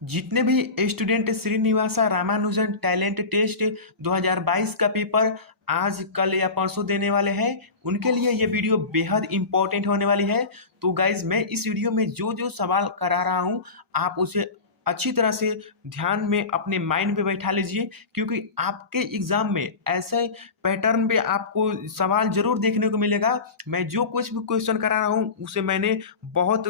जितने भी student Srinivasa Ramanujan talent test 2022 का पेपर आज कल या परसों देने वाले हैं, उनके लिए ये वीडियो बेहद इंपॉर्टेंट होने वाली है। तो गाइज, मैं इस वीडियो में जो जो सवाल करा रहा हूँ, आप उसे अच्छी तरह से ध्यान में अपने माइंड पे बैठा लीजिए, क्योंकि आपके एग्जाम में ऐसे पैटर्न पे आपको सवाल जरूर देखने को मिलेगा। मैं जो कुछ भी क्वेश्चन करा रहा हूँ उसे मैंने बहुत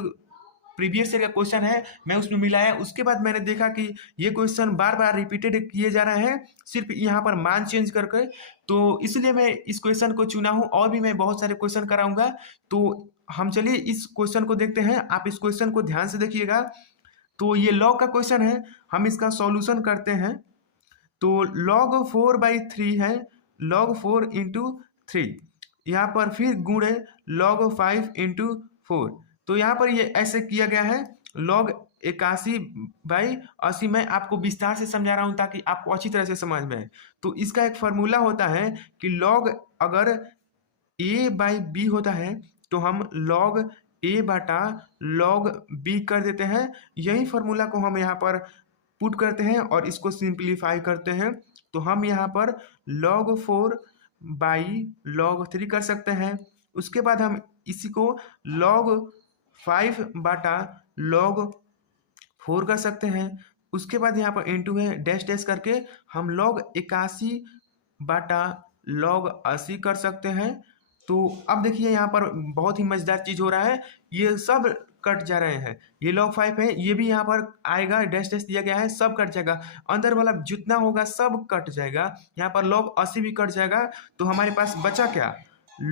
प्रीवियस ईयर का क्वेश्चन है, मैं उसमें मिलाया। उसके बाद मैंने देखा कि ये क्वेश्चन बार बार रिपीटेड किए जा रहे हैं, सिर्फ यहाँ पर मान चेंज करके। तो इसलिए मैं इस क्वेश्चन को चुना हूँ, और भी मैं बहुत सारे क्वेश्चन कराऊंगा। तो हम चलिए इस क्वेश्चन को देखते हैं। आप इस क्वेश्चन को ध्यान से देखिएगा। तो ये लॉग का क्वेश्चन है, हम इसका सॉल्यूशन करते हैं। तो log 4/3 है, log 4 इंटू 3। यहाँ पर फिर गुण है log 5 इंटू 4। तो यहाँ पर ये ऐसे किया गया है। log 81/80 मैं आपको विस्तार से समझा रहा हूँ ताकि आपको अच्छी तरह से समझ में आए। तो इसका एक फॉर्मूला होता है कि log अगर a/b होता है तो हम log a/log b कर देते हैं। यही फॉर्मूला को हम यहाँ पर पुट करते हैं और इसको सिंप्लीफाई करते हैं। तो हम यहाँ पर log 4/log 3 कर सकते हैं। उसके बाद हम इसी को log 5/log 4 कर सकते हैं। उसके बाद यहाँ पर इंटू है, डैश डैश करके हम log 81/log 80 कर सकते हैं। तो अब देखिए यहाँ पर बहुत ही मजेदार चीज हो रहा है, ये सब कट जा रहे हैं। ये log 5 है, ये भी यहाँ पर आएगा, डैश डैश दिया गया है, सब कट जाएगा। अंदर वाला जितना होगा सब कट जाएगा। यहाँ पर log 80 भी कट जाएगा। तो हमारे पास बचा क्या,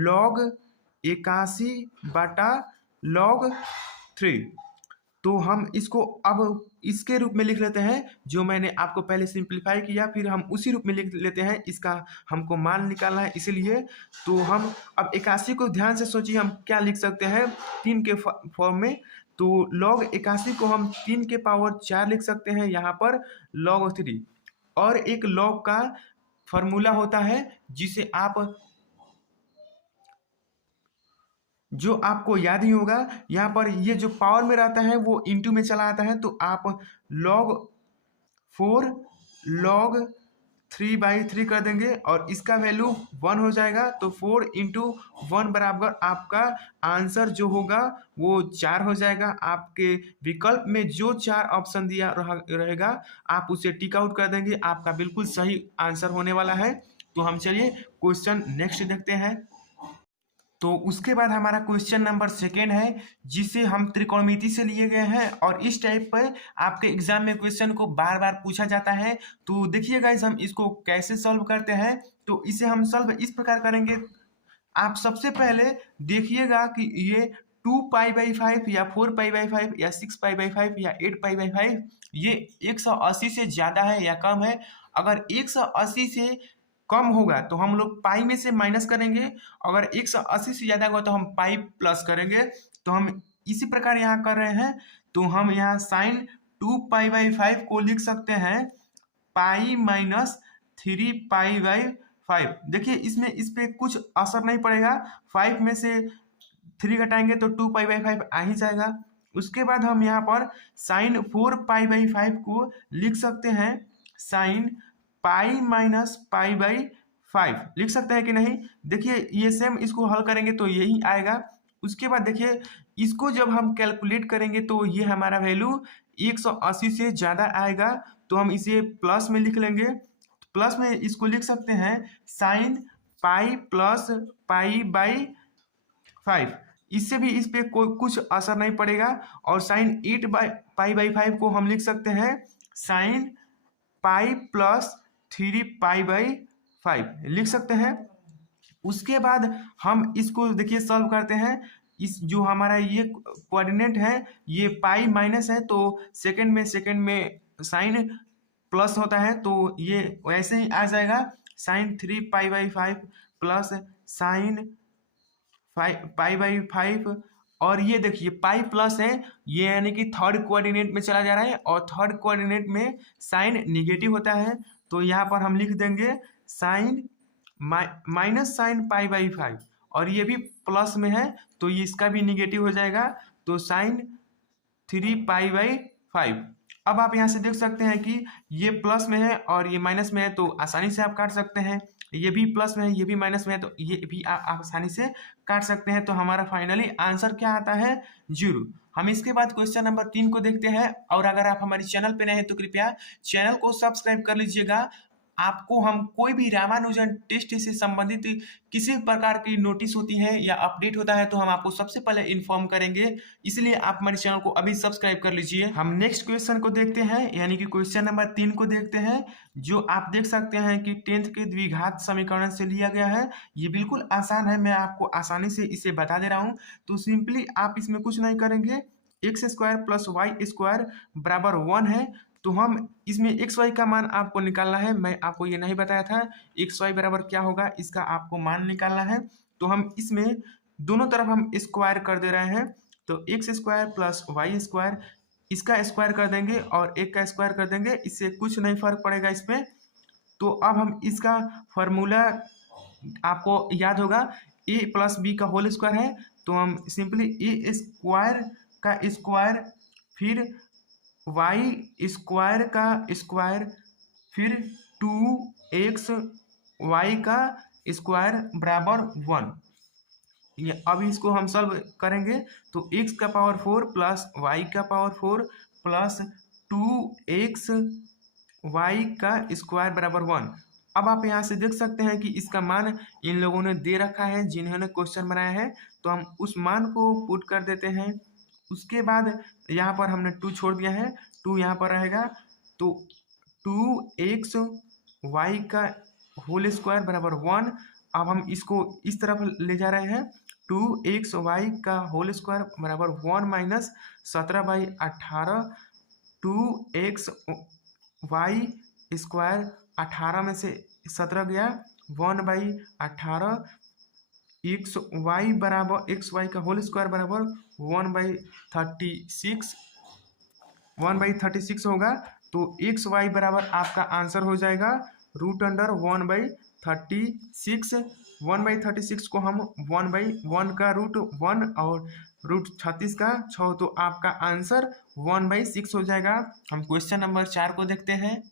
log 81/log 3। तो हम इसको अब इसके रूप में लिख लेते हैं, जो मैंने आपको पहले सिंप्लीफाई किया, फिर हम उसी रूप में लिख लेते हैं। इसका हमको मान निकालना है इसलिए। तो हम अब 81 को ध्यान से सोचिए, हम क्या लिख सकते हैं 3 के फॉर्म में। तो log 81 को हम 3 के पावर 4 लिख सकते हैं यहाँ पर log 3। और एक log का फॉर्मूला होता है जिसे आप, जो आपको याद ही होगा, यहाँ पर ये जो पावर में रहता है वो इंटू में चला आता है। तो आप log 4/log 3/3 कर देंगे और इसका वैल्यू 1 हो जाएगा। तो 4 इंटू 1 बराबर आपका आंसर जो होगा वो 4 हो जाएगा। आपके विकल्प में जो 4 ऑप्शन दिया रहेगा आप उसे टिक आउट कर देंगे, आपका बिल्कुल सही आंसर होने वाला है। तो हम चलिए क्वेश्चन नेक्स्ट देखते हैं। तो उसके बाद हमारा क्वेश्चन नंबर 2 है, जिसे हम त्रिकोणमिति से लिए गए हैं, और इस टाइप पर आपके एग्जाम में क्वेश्चन को बार बार पूछा जाता है। तो देखिए गाइस, हम इसको कैसे सॉल्व करते हैं। तो इसे हम सॉल्व इस प्रकार करेंगे। आप सबसे पहले देखिएगा कि ये 2π/5 या 4π/5 या 6π/5 या 8π/5 ये 180 से ज्यादा है या कम है। अगर 180 से कम होगा तो हम लोग पाई में से माइनस करेंगे, अगर 180 से ज्यादा होगा तो हम पाई प्लस करेंगे। तो हम इसी प्रकार यहाँ कर रहे हैं। तो हम यहाँ साइन 2π/5 को लिख सकते हैं पाई माइनस 3π/5। देखिए इसमें इस पे कुछ असर नहीं पड़ेगा, 5 में से 3 घटाएंगे तो 2π/5 आ ही जाएगा। उसके बाद हम यहाँ पर साइन 4π/5 को लिख सकते हैं साइन पाई माइनस π/5 लिख सकते हैं कि नहीं। देखिए ये सेम, इसको हल करेंगे तो यही आएगा। उसके बाद देखिए इसको जब हम कैलकुलेट करेंगे तो ये हमारा वैल्यू 180 से ज़्यादा आएगा। तो हम इसे प्लस में लिख लेंगे। प्लस में इसको लिख सकते हैं साइन पाई प्लस π/5। इससे भी इस पे कोई कुछ असर नहीं पड़ेगा। और साइन 8π/5 को हम लिख सकते हैं साइन पाई प्लस 3π/5 लिख सकते हैं। उसके बाद हम इसको देखिए सॉल्व करते हैं। इस जो हमारा ये कोऑर्डिनेट है ये पाई माइनस है, तो सेकंड में साइन प्लस होता है, तो ये वैसे ही आ जाएगा साइन 3π/5 प्लस साइन π/5। और ये देखिए पाई प्लस है, ये यानी कि थर्ड कोऑर्डिनेट में चला जा रहा है, और थर्ड कोऑर्डिनेट में साइन निगेटिव होता है। तो यहाँ पर हम लिख देंगे साइन माइनस साइन π/5, और ये भी प्लस में है तो ये इसका भी निगेटिव हो जाएगा। तो साइन 3π/5। अब आप यहाँ से देख सकते हैं कि ये प्लस में है और ये माइनस में है, तो आसानी से आप काट सकते हैं। ये भी प्लस में है, ये भी माइनस में है, तो ये भी आप आसानी से काट सकते हैं। तो हमारा फाइनली आंसर क्या आता है? 0। हम इसके बाद क्वेश्चन नंबर 3 को देखते हैं। और अगर आप हमारे चैनल पे नए हैं तो कृपया चैनल को सब्सक्राइब कर लीजिएगा। आपको हम कोई भी रामानुजन टेस्ट से संबंधित किसी प्रकार की नोटिस होती है या अपडेट होता है तो हम आपको सबसे पहले इन्फॉर्म करेंगे, इसलिए आप हमारे चैनल को अभी सब्सक्राइब कर लीजिए। हम नेक्स्ट क्वेश्चन को देखते हैं, यानी कि क्वेश्चन नंबर 3 को देखते हैं, जो आप देख सकते हैं कि 10th के द्विघात समीकरण से लिया गया है। ये बिल्कुल आसान है, मैं आपको आसानी से इसे बता दे रहा हूँ। तो सिंपली आप इसमें कुछ नहीं करेंगे, x square plus y square बराबर 1 है। तो हम इसमें एक्स वाई का मान आपको निकालना है, मैं आपको ये नहीं बताया था एक्स वाई बराबर क्या होगा, इसका आपको मान निकालना है। तो हम इसमें दोनों तरफ हम स्क्वायर कर दे रहे हैं, तो x square plus y square, इसका स्क्वायर कर देंगे और एक का स्क्वायर कर देंगे, इससे कुछ नहीं फर्क पड़ेगा इसमें। तो अब हम इसका फॉर्मूला आपको याद होगा, ए प्लस बी का होल स्क्वायर है, तो हम सिंपली ए स्क्वायर का स्क्वायर फिर वाई स्क्वायर का स्क्वायर फिर 2x वाई का स्क्वायर बराबर 1। अब इसको हम सॉल्व करेंगे, तो x का पावर 4 प्लस वाई का पावर 4 प्लस 2x वाई का स्क्वायर बराबर 1। अब आप यहाँ से देख सकते हैं कि इसका मान इन लोगों ने दे रखा है जिन्होंने क्वेश्चन बनाया है, तो हम उस मान को पुट कर देते हैं। उसके बाद यहाँ पर हमने 2 छोड़ दिया है, 2 यहाँ पर रहेगा, तो 2x वाई का होल स्क्वायर बराबर 1। अब हम इसको इस तरफ ले जा रहे हैं, 2x वाई का होल स्क्वायर बराबर 1 माइनस 17/18, 2x वाई स्क्वायर 18 में से 17 गया, 1/18, एक्स वाई बराबर एक्स वाई का होल स्क्वायर बराबर 1/36, 1/36 होगा। तो एक्स वाई बराबर आपका आंसर हो जाएगा √1/36। 1/36 को हम 1/1 का √1 और √36 का 6, तो आपका आंसर 1/6 हो जाएगा। हम क्वेश्चन नंबर 4 को देखते हैं।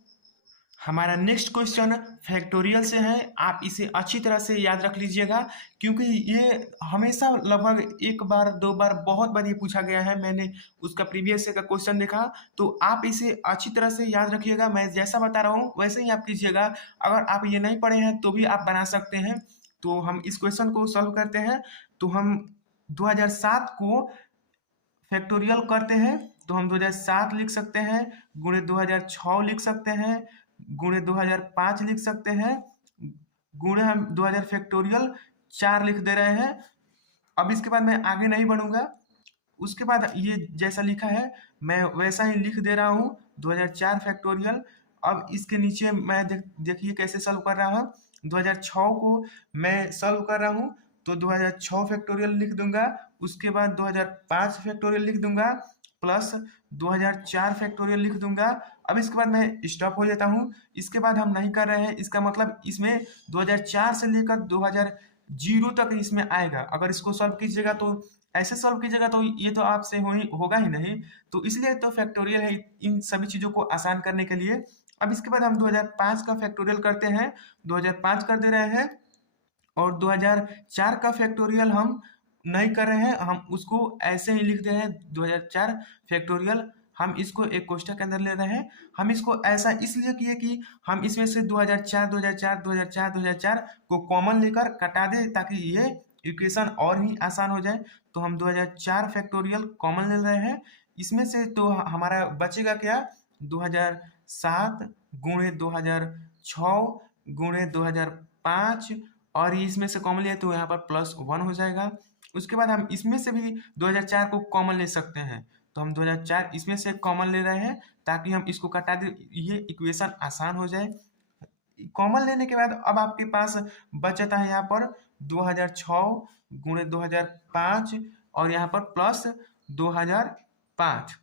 हमारा नेक्स्ट क्वेश्चन फैक्टोरियल से है, आप इसे अच्छी तरह से याद रख लीजिएगा, क्योंकि ये हमेशा लगभग एक बार दो बार बहुत बार ये पूछा गया है। मैंने उसका प्रीवियस का क्वेश्चन देखा, तो आप इसे अच्छी तरह से याद रखिएगा। मैं जैसा बता रहा हूँ वैसे ही आप कीजिएगा। अगर आप ये नहीं पढ़े हैं तो भी आप बना सकते हैं। तो हम इस क्वेश्चन को सॉल्व करते हैं। तो हम 2007 को फैक्टोरियल करते हैं, तो हम 2007 लिख सकते हैं, गुणे 2006 लिख सकते हैं, गुणे 2005 लिख सकते हैं, गुणे हम 2000 फैक्टोरियल 4 लिख दे रहे हैं। अब इसके बाद मैं आगे नहीं बढ़ूंगा, उसके बाद ये जैसा लिखा है मैं वैसा ही लिख दे रहा हूँ, 2004 फैक्टोरियल। अब इसके नीचे मैं देखिए कैसे सॉल्व कर रहा हूँ। 2006 को मैं सॉल्व कर रहा हूँ, तो 2006 फैक्टोरियल लिख दूंगा, उसके बाद 2005 फैक्टोरियल लिख दूंगा, प्लस 2004 फैक्टोरियल लिख दूंगा। अब इसके बाद मैं स्टॉप हो जाता हूँ। इसके बाद हम नहीं कर रहे हैं, इसका मतलब इसमें 2004 से लेकर 2000 तक इसमें आएगा। अगर इसको सॉल्व कीजिएगा तो ऐसे सॉल्व कीजिएगा तो ये तो आपसे होगा ही नहीं, तो इसलिए तो फैक्टोरियल है इन सभी चीज़ों को आसान करने के लिए। अब इसके बाद हम 2005 का फैक्टोरियल करते हैं, 2005 कर दे रहे हैं, और 2004 का फैक्टोरियल हम नहीं कर रहे हैं, हम उसको ऐसे ही लिख दे रहे हैं 2004 फैक्टोरियल। हम इसको एक कोष्ठक के अंदर ले रहे हैं। हम इसको ऐसा इसलिए किए कि हम इसमें से 2004 2004 2004 2004 को कॉमन लेकर कटा दे, ताकि ये इक्वेशन और ही आसान हो जाए। तो हम 2004 फैक्टोरियल कॉमन ले रहे हैं इसमें से, तो हमारा बचेगा क्या, 2007 गुणे 2006 गुणे 2005, और ये इसमें से कॉमन लिया तो यहाँ पर +1 हो जाएगा। उसके बाद हम इसमें से भी 2004 को कॉमन ले सकते हैं, तो हम 2004 इसमें से कॉमन ले रहे हैं ताकि हम इसको कटा दें, ये इक्वेशन आसान हो जाए। कॉमन लेने के बाद अब आपके पास बच जाता है यहाँ पर 2006 गुणे 2005 और यहाँ पर प्लस 2005।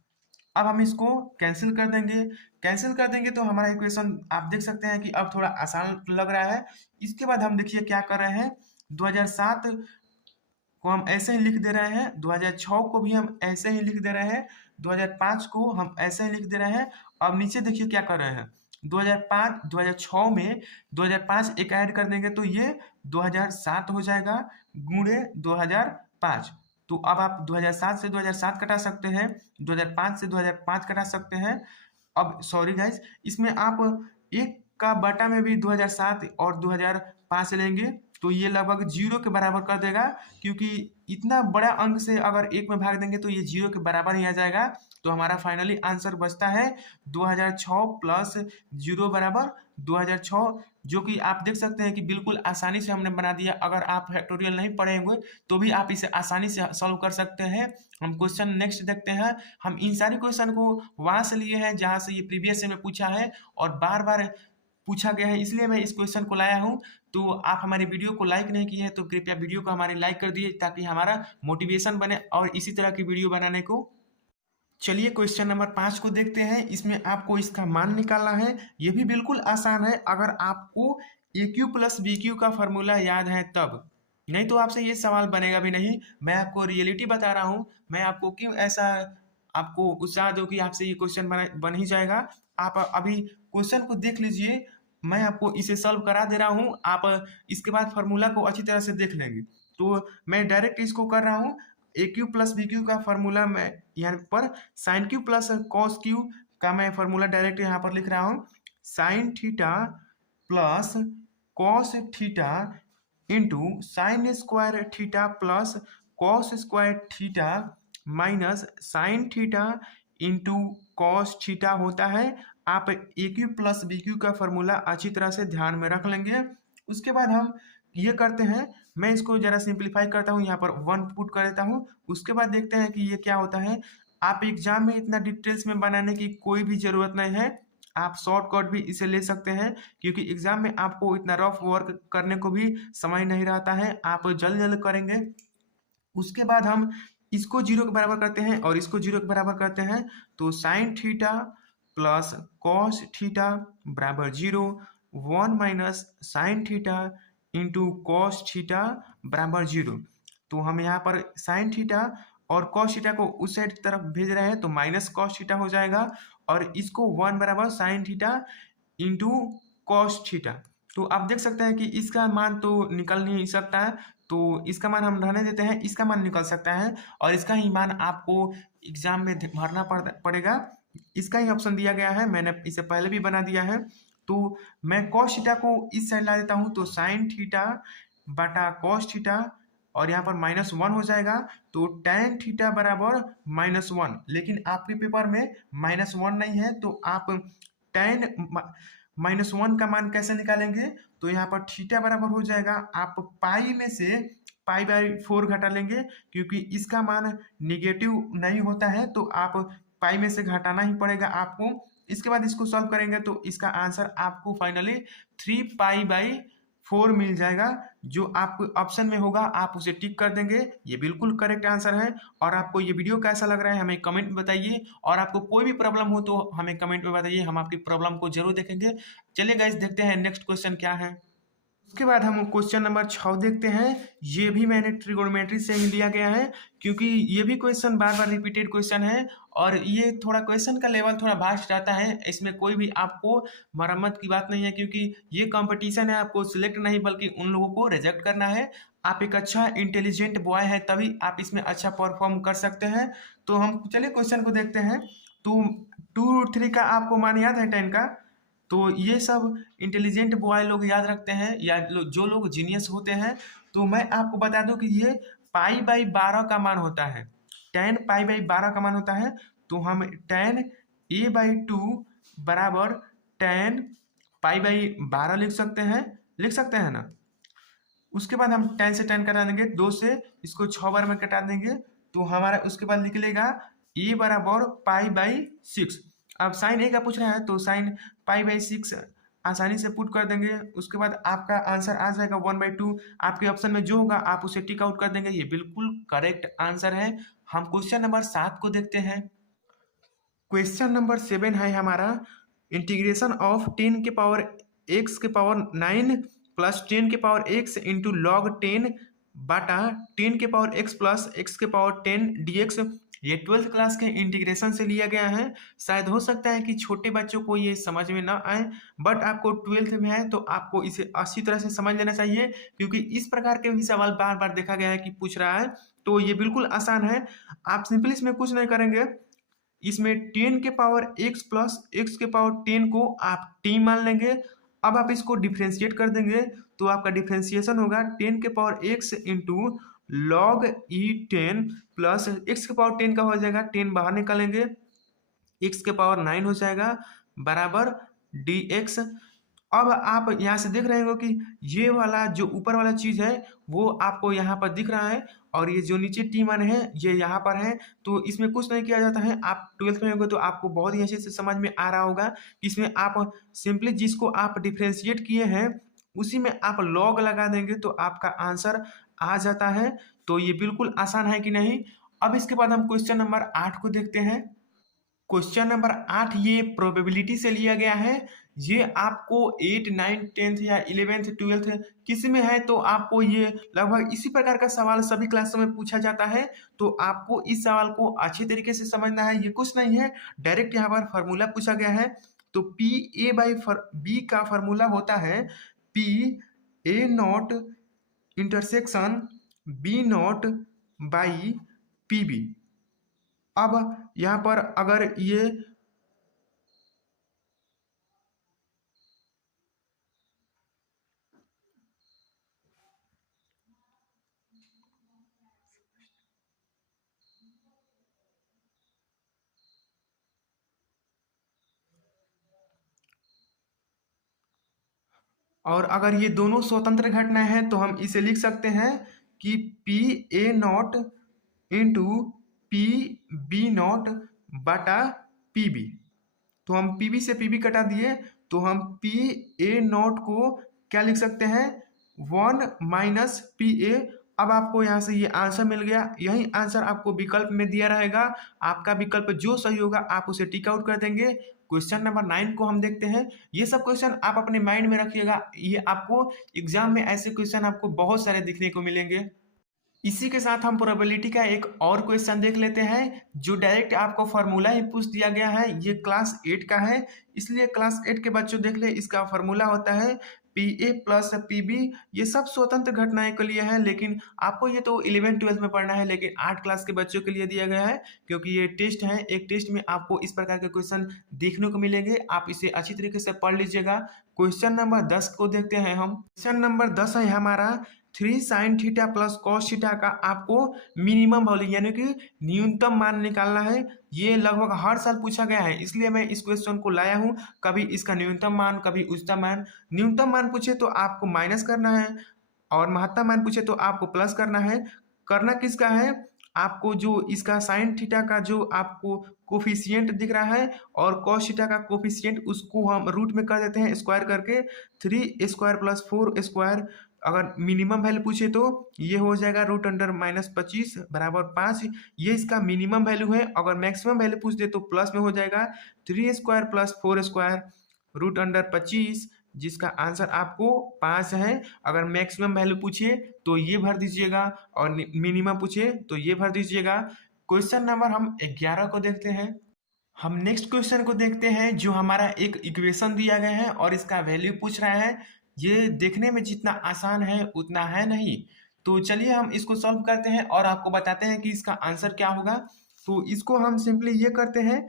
अब हम इसको कैंसिल कर देंगे, कैंसिल कर देंगे तो हमारा इक्वेशन आप देख सकते हैं कि अब थोड़ा आसान लग रहा है। इसके बाद हम देखिए क्या कर रहे हैं, 2007 को हम ऐसे ही लिख दे रहे हैं, 2006 को भी हम ऐसे ही लिख दे रहे हैं, 2005 को हम ऐसे ही लिख दे रहे हैं। अब नीचे देखिए क्या कर रहे हैं, 2005 2006 में 2005 एक ऐड कर देंगे तो ये 2007 हो जाएगा गुणे 2005। तो अब आप 2007 से 2007 कटा सकते हैं, 2005 से 2005 कटा सकते हैं। अब सॉरी गाइज, इसमें आप एक का बटा में भी 2007 और 2005 लेंगे तो ये लगभग जीरो के बराबर कर देगा, क्योंकि इतना बड़ा अंक से अगर एक में भाग देंगे तो ये जीरो के बराबर ही आ जाएगा। तो हमारा फाइनली आंसर बचता है 2006 प्लस जीरो बराबर 2006, जो कि आप देख सकते हैं कि बिल्कुल आसानी से हमने बना दिया। अगर आप फैक्टोरियल नहीं पढ़े हुए तो भी आप इसे आसानी से सॉल्व कर सकते हैं। हम क्वेश्चन नेक्स्ट देखते हैं। हम इन सारी क्वेश्चन को वहां से लिए हैं जहां से ये प्रीवियस में पूछा है और बार बार पूछा गया है, इसलिए मैं इस क्वेश्चन को लाया हूं। तो आप हमारी वीडियो को लाइक नहीं किए हैं तो कृपया वीडियो को हमारे लाइक कर दिए ताकि हमारा मोटिवेशन बने और इसी तरह की वीडियो बनाने को। चलिए क्वेश्चन नंबर 5 को देखते हैं। इसमें आपको इसका मान निकालना है। ये भी बिल्कुल आसान है अगर आपको ए क्यू प्लस बी क्यू का फॉर्मूला याद है तब, नहीं तो आपसे ये सवाल बनेगा भी नहीं। मैं आपको रियलिटी बता रहा हूँ, मैं आपको क्यों ऐसा आपको उत्साह दो कि आपसे ये क्वेश्चन बन ही जाएगा। आप अभी क्वेश्चन को देख लीजिए, मैं आपको इसे सॉल्व करा दे रहा हूँ, आप इसके बाद फार्मूला को अच्छी तरह से देख लेंगे। तो मैं डायरेक्ट इसको कर रहा हूँ। A cube plus b cube का फार्मूला मैं यहाँ पर sine cube plus cos cube का मैं फार्मूला डायरेक्ट यहाँ पर लिख रहा हूँ। Sine theta plus cos theta into sine square theta plus cos square theta minus sine theta into cos theta होता है। आप a cube plus b cube का फॉर्मूला अच्छी तरह से ध्यान में रख लेंगे। उसके बाद हम ये करते हैं, मैं इसको जरा सिंप्लीफाई करता हूँ, यहाँ पर 1 पुट कर देता हूँ। उसके बाद देखते हैं कि ये क्या होता है। आप एग्जाम में इतना डिटेल्स में बनाने की कोई भी ज़रूरत नहीं है, आप शॉर्टकट भी इसे ले सकते हैं, क्योंकि एग्जाम में आपको इतना रफ वर्क करने को भी समय नहीं रहता है, आप जल्द जल्द करेंगे। उसके बाद हम इसको जीरो के बराबर करते हैं और इसको जीरो के बराबर करते हैं, तो sine theta plus cos theta बराबर zero, 1 minus sine theta into cos theta बराबर जीरो। तो हम यहाँ पर साइन थीटा और कॉस थीटा को उस साइड की तरफ भेज रहे हैं तो माइनस कॉस थीटा हो जाएगा, और इसको 1 बराबर sign theta into cos theta. तो आप देख सकते हैं कि इसका मान तो निकल नहीं सकता है, तो इसका मान हम रहने देते हैं, इसका मान निकल सकता है और इसका ही मान आपको एग्जाम में भरना पड़ेगा। इसका ही ऑप्शन दिया गया है, मैंने इसे पहले भी बना दिया है। तो मैं कॉस थीटा को इस साइड ला देता हूं, तो साइन थीटा बटा कॉस थीटा और यहाँ पर -1 हो जाएगा, तो tan थीटा बराबर -1। लेकिन आपके पेपर में -1 नहीं है, तो आप tan -1 का मान कैसे निकालेंगे, तो यहाँ पर थीटा बराबर हो जाएगा, आप पाई में से पाई/4 घटा लेंगे, क्योंकि इसका मान निगेटिव नहीं होता है, तो आप पाई में से घटाना ही पड़ेगा आपको। इसके बाद इसको सॉल्व करेंगे तो इसका आंसर आपको फाइनली 3π/4 मिल जाएगा। जो आपको ऑप्शन में होगा आप उसे टिक कर देंगे, ये बिल्कुल करेक्ट आंसर है। और आपको ये वीडियो कैसा लग रहा है हमें कमेंट में बताइए, और आपको कोई भी प्रॉब्लम हो तो हमें कमेंट में बताइए, हम आपकी प्रॉब्लम को जरूर देखेंगे। चलिए गाइस देखते हैं नेक्स्ट क्वेश्चन क्या है। उसके बाद हम क्वेश्चन नंबर 6 देखते हैं। ये भी मैंने ट्रिगोनोमेट्री से ही लिया गया है, क्योंकि ये भी क्वेश्चन बार बार रिपीटेड क्वेश्चन है और ये थोड़ा क्वेश्चन का लेवल थोड़ा वास्ट रहता है। इसमें कोई भी आपको मरम्मत की बात नहीं है, क्योंकि ये कंपटीशन है, आपको सिलेक्ट नहीं बल्कि उन लोगों को रिजेक्ट करना है। आप एक अच्छा इंटेलिजेंट बॉय है तभी आप इसमें अच्छा परफॉर्म कर सकते हैं। तो हम चलिए क्वेश्चन को देखते हैं। तो 2√3 का आपको मान याद है 10 का, तो ये सब इंटेलिजेंट बॉय लोग याद रखते हैं या जो लोग जीनियस होते हैं। तो मैं आपको बता दूं कि ये π/12 का मान होता है, tan π/12 का मान होता है। तो हम tan a/2 बराबर tan π/12 लिख सकते हैं ना। उसके बाद हम tan से tan कटा देंगे, 2 से इसको 6 बार में कटा देंगे, तो हमारा उसके बाद निकलेगा a बराबर π/6। अब साइन ए का पूछ रहा है तो साइन π/6 आसानी से पुट कर देंगे। उसके बाद आपका आंसर आ जाएगा 1/2। आपके ऑप्शन में जो होगा आप उसे टिक आउट कर देंगे, ये बिल्कुल करेक्ट आंसर है। हम क्वेश्चन नंबर 7 को देखते हैं। क्वेश्चन नंबर 7 है हमारा, इंटीग्रेशन ऑफ 10 के पावर x के पावर 9 प्लस 10 के पावर x इंटू log 10 बटा 10 के पावर x प्लस x के पावर 10 dx ये 12th क्लास के इंटीग्रेशन से लिया गया है। शायद हो सकता है कि छोटे बच्चों को ये समझ में ना आए, बट आपको 12th में है तो आपको इसे अच्छी तरह से समझ लेना चाहिए, क्योंकि इस प्रकार के भी सवाल बार बार देखा गया है कि पूछ रहा है। तो ये बिल्कुल आसान है। आप सिंपली इसमें कुछ नहीं करेंगे, इसमें 10 के पावर x प्लस x के पावर 10 को आप t मान लेंगे। अब आप इसको डिफ्रेंशिएट कर देंगे तो आपका डिफ्रेंशिएशन होगा 10 के पावर x इंटू लॉग ई 10 प्लस x के पावर 10 का हो जाएगा, 10 बाहर निकालेंगे, x के पावर 9 हो जाएगा बराबर dx। अब आप यहाँ से देख रहे हो कि ये वाला जो ऊपर वाला चीज है वो आपको यहाँ पर दिख रहा है, और ये जो नीचे टी मान है ये यहाँ पर है। तो इसमें कुछ नहीं किया जाता है। आप 12th में होंगे तो आपको बहुत ही अच्छे से समझ में आ रहा होगा कि इसमें आप सिंपली जिसको आप डिफ्रेंशिएट किए हैं उसी में आप लॉग लगा देंगे तो आपका आंसर आ जाता है। तो ये बिल्कुल आसान है कि नहीं। अब इसके बाद हम क्वेश्चन नंबर 8 को देखते हैं। क्वेश्चन नंबर 8 ये प्रोबेबिलिटी से लिया गया है। ये आपको 8, 9, 10th या 11th 12th किसी में है तो आपको ये लगभग इसी प्रकार का सवाल सभी क्लासों में पूछा जाता है। तो आपको इस सवाल को अच्छे तरीके से समझना है। ये कुछ नहीं है, डायरेक्ट यहाँ पर फॉर्मूला पूछा गया है। तो पी ए बाई बी का फॉर्मूला होता है P A not intersection B not by P B. अब यहाँ पर अगर ये और अगर ये दोनों स्वतंत्र घटनाएं हैं तो हम इसे लिख सकते हैं कि P A not into P B not बटा पी बी। तो हम पी बी से पी बी कटा दिए तो हम पी ए नॉट को क्या लिख सकते हैं 1 माइनस पी ए। अब आपको यहाँ से ये आंसर मिल गया। यही आंसर आपको विकल्प में दिया रहेगा। आपका विकल्प जो सही होगा आप उसे टिक आउट कर देंगे। क्वेश्चन नंबर 9 को हम देखते हैं। ये सब क्वेश्चन आप अपने माइंड में रखिएगा, ये आपको एग्जाम में ऐसे क्वेश्चन आपको बहुत सारे दिखने को मिलेंगे। इसी के साथ हम प्रोबेबिलिटी का एक और क्वेश्चन देख लेते हैं जो डायरेक्ट आपको फार्मूला ही पूछ दिया गया है। ये क्लास 8 का है, इसलिए क्लास 8 के बच्चों देख ले। इसका फार्मूला होता है P A plus P B. ये सब स्वतंत्र घटनाएं के लिए है, लेकिन आपको ये तो 11 12 में पढ़ना है, लेकिन 8 क्लास के बच्चों के लिए दिया गया है क्योंकि ये टेस्ट है। एक टेस्ट में आपको इस प्रकार के क्वेश्चन देखने को मिलेंगे, आप इसे अच्छी तरीके से पढ़ लीजिएगा। क्वेश्चन नंबर 10 को देखते हैं हम। क्वेश्चन नंबर 10 है हमारा 3 sign theta plus cos theta का आपको मिनिमम वैल्यू यानी कि न्यूनतम मान निकालना है। ये लगभग हर साल पूछा गया है, इसलिए मैं इस क्वेश्चन को लाया हूँ। कभी इसका न्यूनतम मान, कभी उच्चतम मान। न्यूनतम मान पूछे तो आपको माइनस करना है, और महत्तम मान पूछे तो आपको प्लस करना है। करना किसका है, आपको जो इसका साइन थीटा का जो आपको कोफिशिएंट दिख रहा है और कॉस थीटा का कोफिशिएंट उसको हम रूट में कर देते हैं स्क्वायर करके। 3 स्क्वायर प्लस 4 स्क्वायर। अगर मिनिमम वैल्यू पूछे तो ये हो जाएगा रूट अंडर -25 बराबर 5। ये इसका मिनिमम वैल्यू है। अगर मैक्सिमम वैल्यू पूछ दे तो प्लस में हो जाएगा 3 square plus 4 square root under 25, जिसका आंसर आपको 5 है। अगर मैक्सिमम वैल्यू पूछे तो ये भर दीजिएगा और मिनिमम पूछे तो ये भर दीजिएगा। क्वेश्चन नंबर हम 11 को देखते हैं। हम नेक्स्ट क्वेश्चन को देखते हैं जो हमारा एक इक्वेशन दिया गया है और इसका वैल्यू पूछ रहा है। ये देखने में जितना आसान है उतना है नहीं। तो चलिए हम इसको सॉल्व करते हैं और आपको बताते हैं कि इसका आंसर क्या होगा। तो इसको हम सिंपली ये करते हैं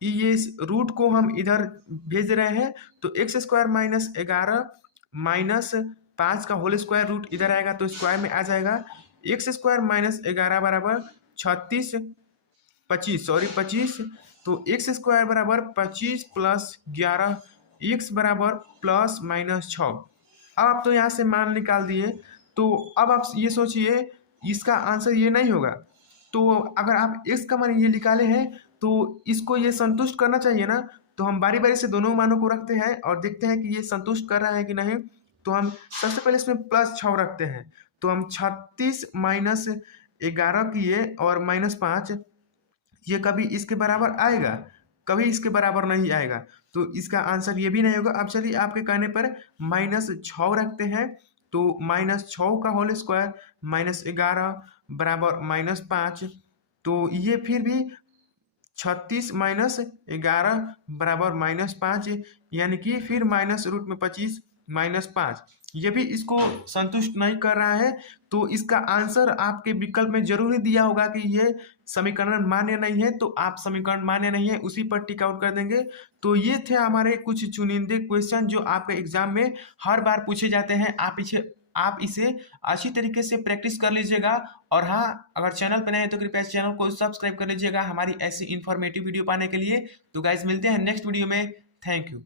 कि ये रूट को हम इधर भेज रहे हैं, तो एक्स स्क्वायर माइनस 11 माइनस 5 का होल स्क्वायर रूट इधर आएगा तो स्क्वायर में आ जाएगा। एक्स स्क्वायर माइनस 11 बराबर 25। तो एक्स स्क्वायर बराबर 25 प्लस 11, एक्स बराबर प्लस माइनस 6। अब आप तो यहाँ से मान निकाल दिए, तो अब आप ये सोचिए इसका आंसर ये नहीं होगा। तो अगर आप एक्स का मान ये निकाले हैं तो इसको ये संतुष्ट करना चाहिए ना। तो हम बारी बारी से दोनों मानों को रखते हैं और देखते हैं कि ये संतुष्ट कर रहा है कि नहीं। तो हम सबसे पहले इसमें +6 रखते हैं, तो हम 36 माइनस 11 किए और -5। ये कभी इसके बराबर आएगा, कभी इसके बराबर नहीं आएगा, तो इसका आंसर ये भी नहीं होगा। अब चलिए आपके कहने पर -6 रखते हैं, तो -6 का होल स्क्वायर -11 बराबर -5। तो ये फिर भी 36 माइनस 11 बराबर -5, यानी कि फिर -√25 -5, ये भी इसको संतुष्ट नहीं कर रहा है। तो इसका आंसर आपके विकल्प में जरूर ही दिया होगा कि ये समीकरण मान्य नहीं है, तो आप समीकरण मान्य नहीं है उसी पर टिक आउट कर देंगे। तो ये थे हमारे कुछ चुनिंदे क्वेश्चन जो आपके एग्जाम में हर बार पूछे जाते हैं। आप इसे अच्छी तरीके से प्रैक्टिस कर लीजिएगा। और हाँ, अगर चैनल पर नए हैं तो कृपया इस चैनल को सब्सक्राइब कर लीजिएगा हमारी ऐसी इन्फॉर्मेटिव वीडियो पाने के लिए। तो गाइज मिलते हैं नेक्स्ट वीडियो में। Thank you.